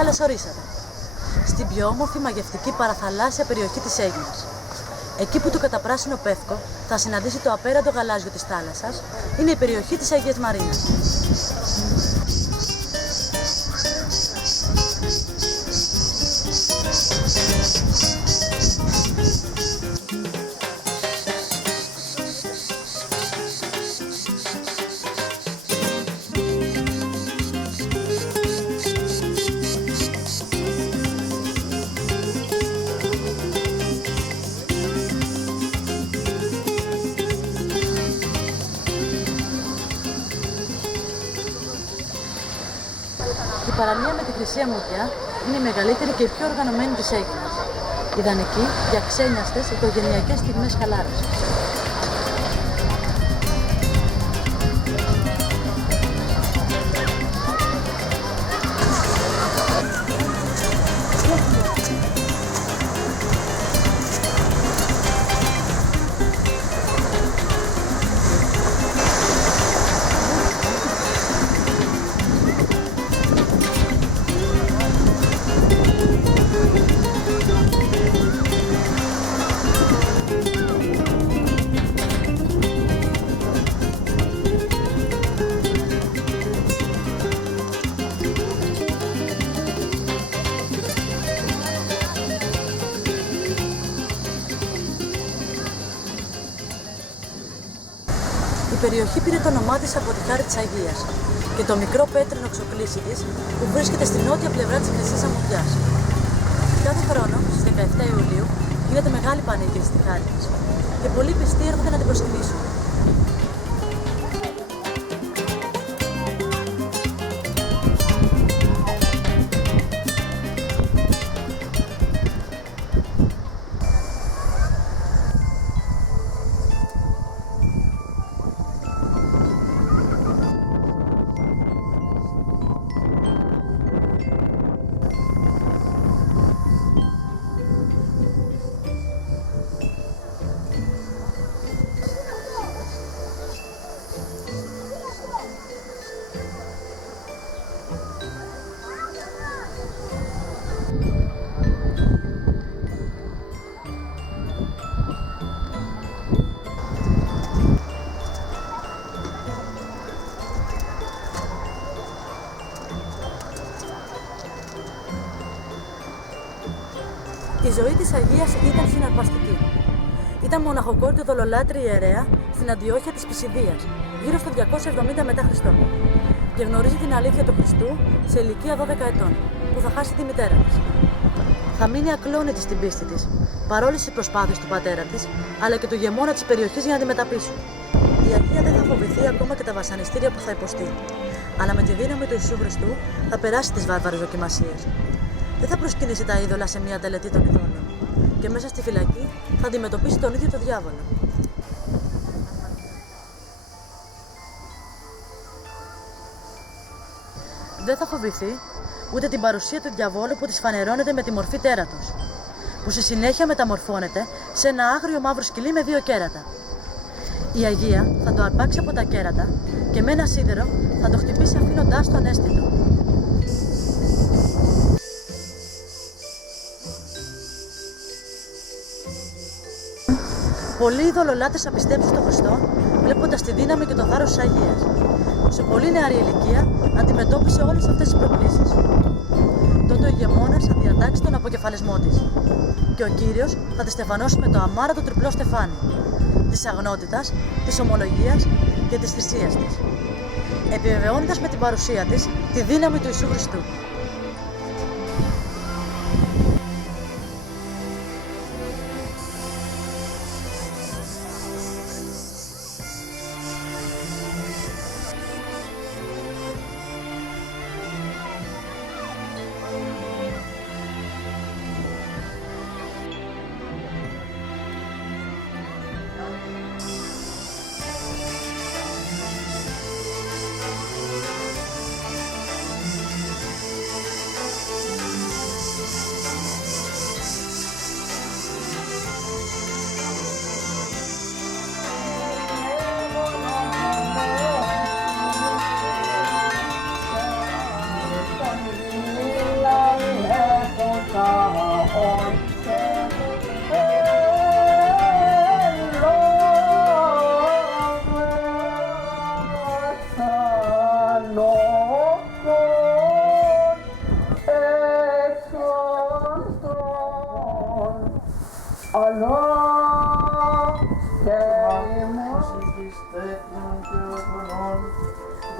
Καλώς ορίσατε στην πιο όμορφη μαγευτική παραθαλάσσια περιοχή της Αίγυπτος. Εκεί που το καταπράσινο πεύκο θα συναντήσει το απέραντο γαλάζιο της θάλασσας, είναι η περιοχή της Αγίας Μαρίνας. Η παραλία με τη Χρυσή Αμμουδιά είναι η μεγαλύτερη και η πιο οργανωμένη της Αίγυπτος. Ιδανική για ξένιαστες οικογενειακές στιγμές χαλάρωσης. Η περιοχή πήρε το όνομά της από τη χάρη της Αγίας και το μικρό πέτρινο ξοκλήσι της που βρίσκεται στη νότια πλευρά της Χρυσής Αμμουδιάς. Κάθε χρόνο, στις 17 Ιουλίου, γίνεται μεγάλη πανήγυρη στη χάρη της και πολλοί πιστοί έρχονται να την προσκυνήσουν. Η ζωή της Αγίας ήταν συναρπαστική. Ήταν μοναχοκόρη δολολάτρη ιερέα στην Αντιόχεια της Πισιδίας, γύρω στο 270 μετά Χριστό, και γνωρίζει την αλήθεια του Χριστού σε ηλικία 12 ετών, που θα χάσει τη μητέρα της. Θα μείνει ακλόνητη στην πίστη της, παρόλες τις προσπάθειες του πατέρα της, αλλά και του ηγεμόνα της περιοχής για να τη μεταπείσουν. Η Αγία δεν θα φοβηθεί ακόμα και τα βασανιστήρια που θα υποστεί, αλλά με τη δύναμη του Ιησού Χριστού θα περάσει τις βάρβαρες δοκιμασίες. Δεν θα προσκυνήσει τα είδωλα σε μια τελετή των ειδώνων και μέσα στη φυλακή θα αντιμετωπίσει τον ίδιο τον διάβολο. Δεν θα φοβηθεί ούτε την παρουσία του διαβόλου που της φανερώνεται με τη μορφή τέρατος, που στη συνέχεια μεταμορφώνεται σε ένα άγριο μαύρο σκυλί με 2 κέρατα. Η Αγία θα το αρπάξει από τα κέρατα και με ένα σίδερο θα το χτυπήσει αφήνοντάς το ανέστητο. Πολλοί ειδωλολάτρες θα πιστέψουν στον Χριστό, βλέποντας τη δύναμη και το θάρρος της Αγίας, που σε πολύ νεαρή ηλικία αντιμετώπισε όλες αυτές τις προκλήσεις. Τότε ο ηγεμόνας θα διατάξει τον αποκεφαλισμό της και ο Κύριος θα τη στεφανώσει με το αμάρατο τριπλό στεφάνι της αγνότητας, της ομολογίας και της θυσίας της, επιβεβαιώνοντας με την παρουσία της τη δύναμη του Ιησού Χριστού.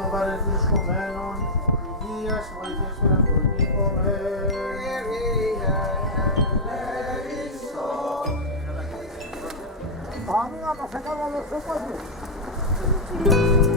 των παρενθυσκομένων, υγείας, βοήθειας των αυτονίκομεν. Άμυνα μας έκανα να σε